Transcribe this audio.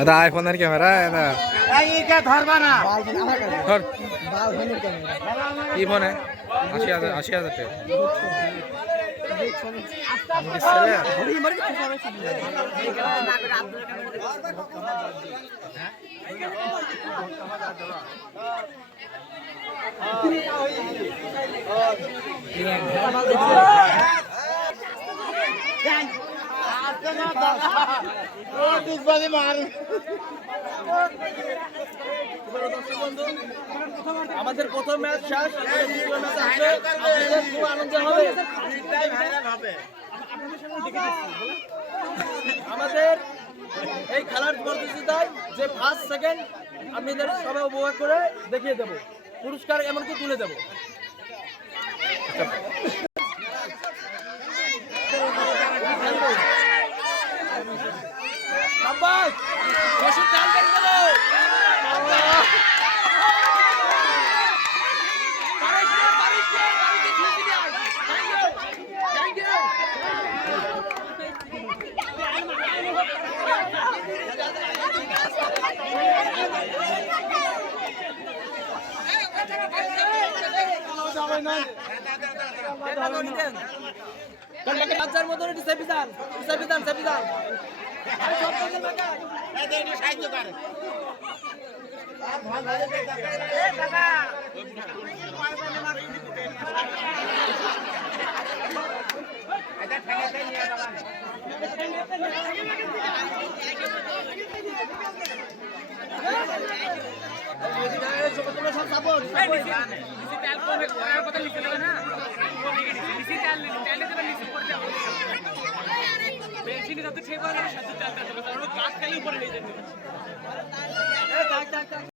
এটা আইফোনের ক্যামেরা এটা ধরবা না ধর কি ফোনে ৮০,০০০ টাকা আমাদের প্রথম ম্যাচ শেষ, দ্বিতীয় ম্যাচ আসবে, আপনাদের খুব আনন্দ হবে। আমাদের এই খেলার প্রতিযোগিতায় যে ফার্স্ট সেকেন্ড আপনাদের সবাই উপভোগ করে দেখিয়ে দেবো, পুরস্কার এমনকি তুলে দেবো। বাচ্চার মতন একটু সেফি যান, সেফি যান, সেফি যান। সাহায্য করে